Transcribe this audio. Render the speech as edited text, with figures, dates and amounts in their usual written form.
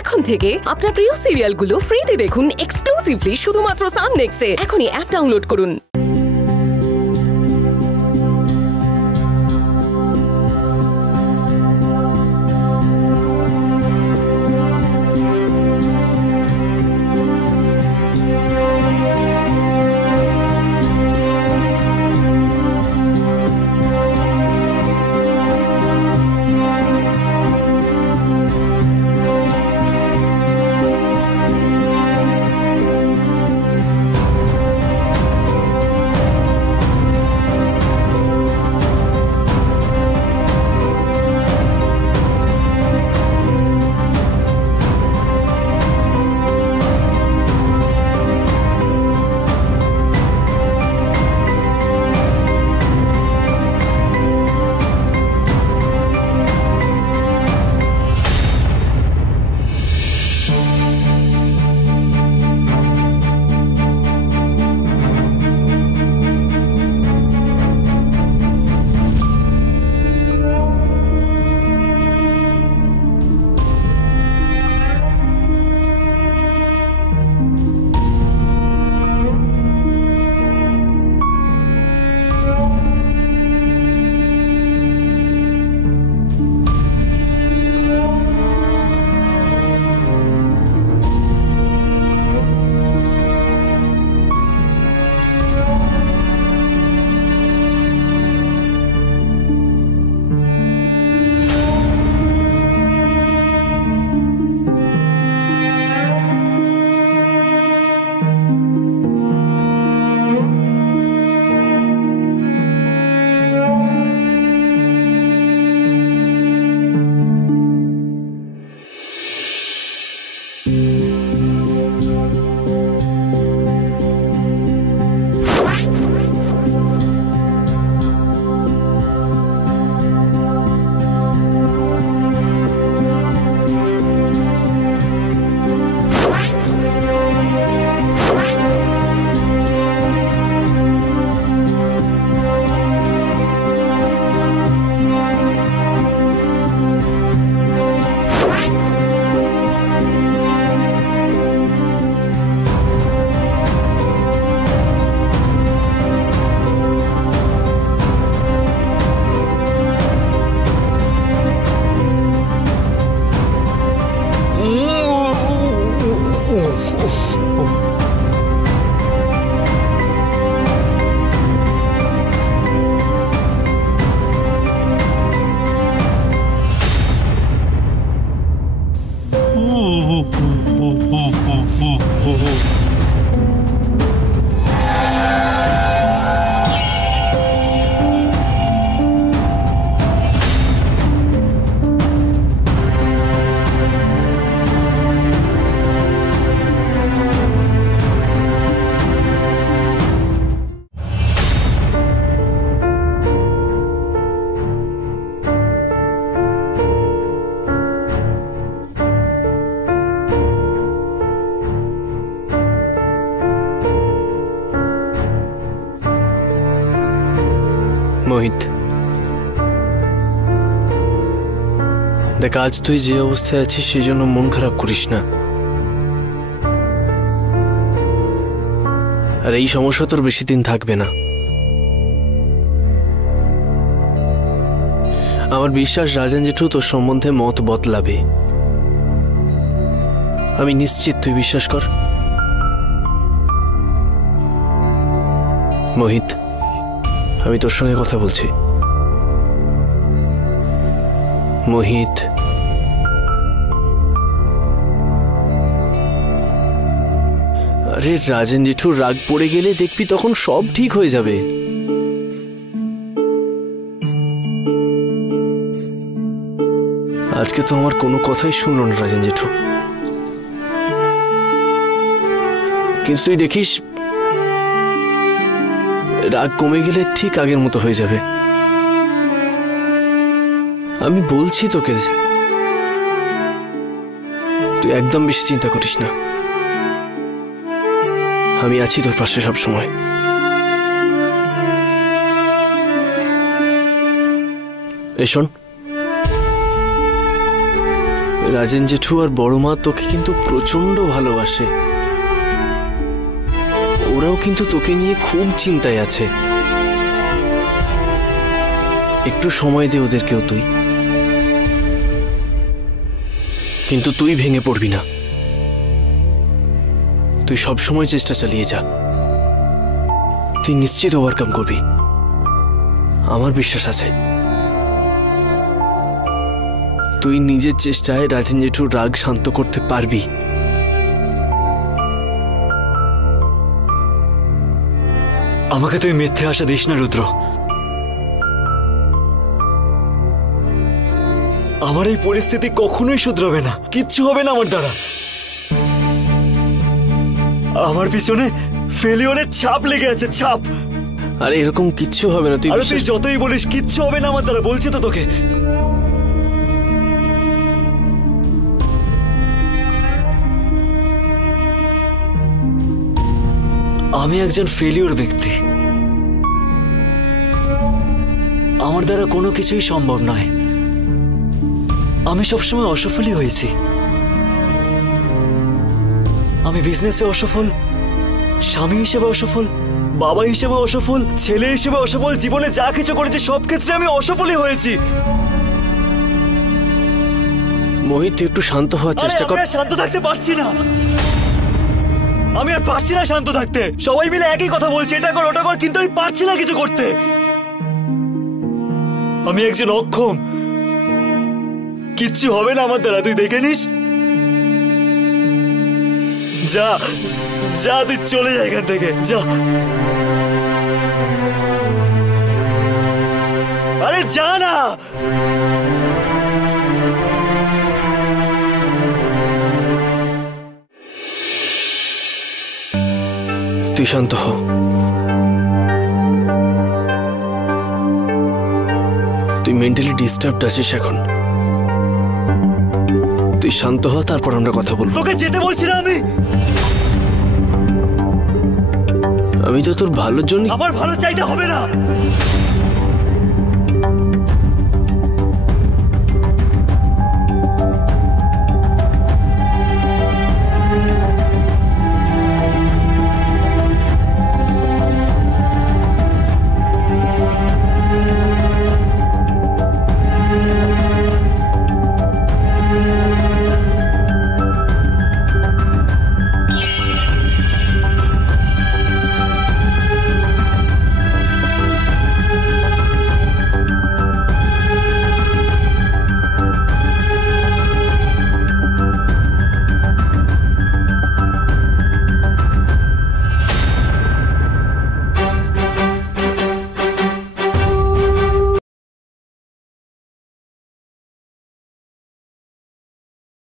এখন থেকে আপনার প্রিয় সিরিয়ালগুলো ফ্রিতে দেখুন এক্সক্লুসিভলি শুধুমাত্র সান নেক্সটে। এখনই অ্যাপ ডাউনলোড করুন। মোহিত, দেখ আজ তুই যে অবস্থায় আছিস সেই জন্য মন খারাপ করিস না। আর এই সমস্যা তোর বেশি দিন থাকবে না। আমার বিশ্বাস রাজেন জেঠু তোর সম্বন্ধে মত বদলাবে। আমি নিশ্চিত, তুই বিশ্বাস কর। মোহিত, আমি তোর সঙ্গে কথা বলছি। মোহিত, আরে রাজেন জেঠুর রাগ পড়ে গেলে দেখবি তখন সব ঠিক হয়ে যাবে। আজকে তো আমার কোনো কথাই শুনল না রাজেন জেঠু, কিন্তু তুই দেখিস রাগ কমে গেলে ঠিক আগের মতো হয়ে যাবে। আমি বলছি তোকে, তুই একদম বেশি চিন্তা করিস না। আমি আছি তোর পাশে সব সময়। এই শোন, রাজেন জেঠু আর বড় মা তোকে কিন্তু প্রচন্ড ভালোবাসে। ওরাও কিন্তু তোকে নিয়ে খুব চিন্তায় আছে। একটু সময় দে ওদেরকেও তুই, কিন্তু তুই ভেঙে পড়বি না। তুই সবসময় চেষ্টা চালিয়ে যা, তুই নিশ্চিত ওভারকাম করবি, আমার বিশ্বাস আছে। তুই নিজের চেষ্টায় রাজেন জেঠুর রাগ শান্ত করতে পারবি। আমাকে তুই মিথ্যে আশা দিস না রুদ্র। আমার এই পরিস্থিতি কখনোই শুধরাবে না, কিচ্ছু হবে না আমার দ্বারা। আমার পিছনে ফেলিওরের ছাপ লেগে আছে, ছাপ। আরে এরকম কিচ্ছু হবে না, তুই যতই বলিস কিচ্ছু হবে না আমার দ্বারা, বলছি তো তোকে। আমি একজন ফেলিওর ব্যক্তি, আমার দ্বারা কোনো কিছুই সম্ভব নয়। আমি সবসময় অসফলই হয়েছি। আমি বিজনেসে অসফল, স্বামী হিসেবে অসফল, বাবা হিসেবে অসফল, ছেলে হিসেবে অসফল। জীবনে যা কিছু করেছি সব ক্ষেত্রে আমি অসফলই হয়েছি। মোহিত, তুই একটু শান্ত হওয়ার চেষ্টা কর। আমি শান্ত থাকতে পারছি না, আমি আর পারছি না শান্ত থাকতে। সবাই মিলে একই কথা বলছে, এটা কর ওটা কর, কিন্তু আমি পারছি না কিছু করতে। আমি একজন অক্ষম, কিচ্ছু হবে না আমার দ্বারা, তুই দেখে নিস। যা যা, তুই চলে যা এখান থেকে, যা। আরে যা না। তুই শান্ত হ। তুই মেন্টালি ডিস্টার্বড আছিস এখন। তুই শান্ত হ, তারপর আমরা কথা বলবো। তোকে যেতে বলছি না আমি তো তোর ভালোর জন্য। আমার ভালো চাইতে হবে না।